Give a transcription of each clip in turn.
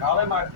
Kale maakt.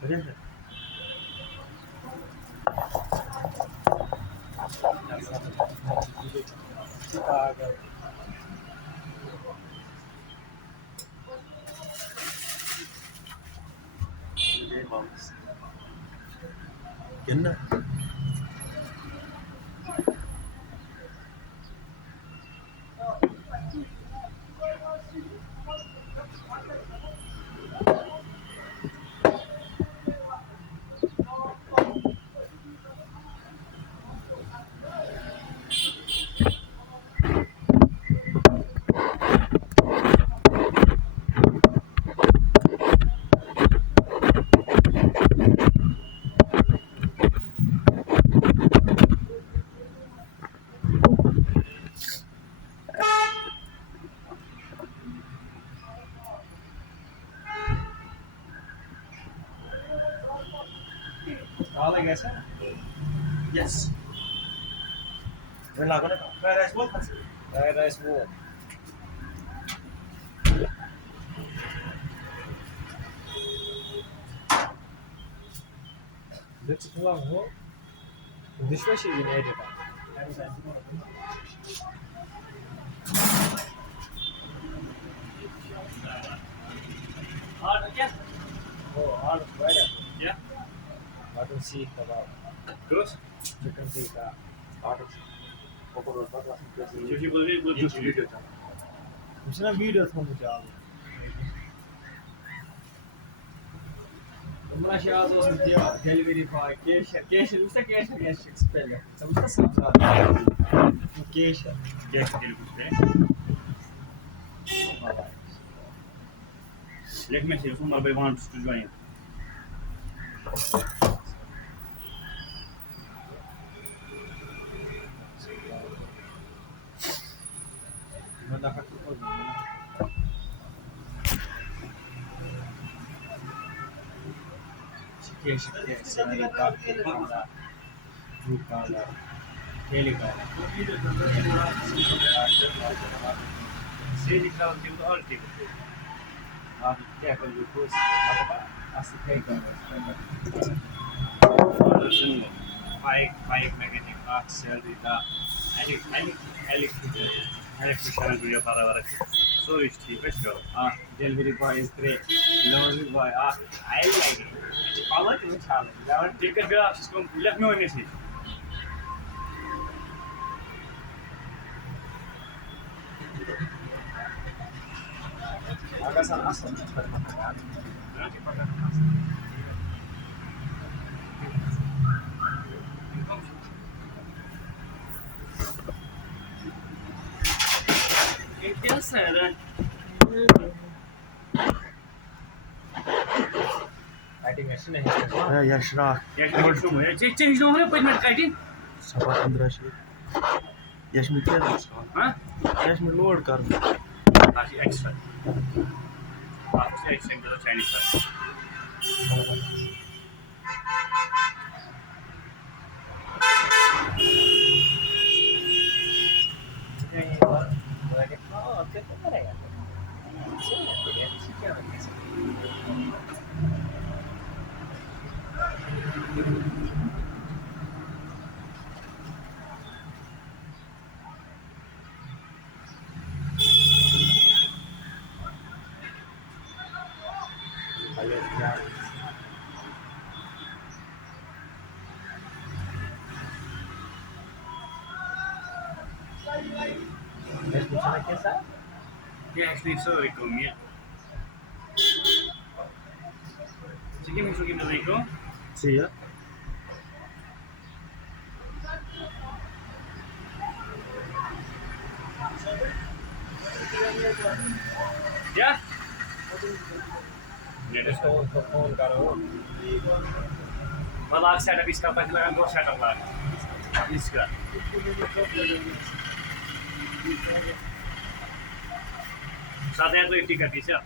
Söyle. Tikka. என்ன Kale कैसा? Yes. मैं लागो ना फ्राइड राइस बहुत खाते हैं. Fried rice वो. Dit is te lang hoor. De dishwasher in eten dan. En zijn ze nog. Hard again. Oh, hard fried. Yeah. Mutton seekh kebab. Terus? Chicken tikka. Hard. Pokok roll bak langsung. Jadi boleh buat video. Misalnya video tuh mau jawab. Bunlar şey az olsun diyor. Delivery boy, cashier. Cashier usta cashier spell. Sen usta samsa. Cashier. Cashier delivery boy. Let me see if somebody wants to join. Manda pra tu. Şike, senelika, kala, jukala, helikala. Senelika untuk ulti. Abi क्या कर लो कुछ apa asli kayak gitu. Five mechanic axle da. Electrical video para var. So işte başka. Delivery boy is great. Delivery boy I like it. Power to challenge. Now take a graph is complete. Let me know this. Agak salah asal permakanan. Nanti pakai asal. कैसा है रे? Cutting machine है. Yaşra. Yaşra mı? Çek hiç numara payment cutting. Sabah 1500. Yaş mı kiya? Ha? Yaş mı load कर. Taşı extra. Taşı extra into the Chinese side. ¿Qué te parece? Sí, sí quiero eso. Ja, ich nicht so Rico, mir. Sie geben so geben Rico? Sì, Ja? Ja, das ist मला setup इसका पहले दो setup ला इसका साथ है तो 80 का piece है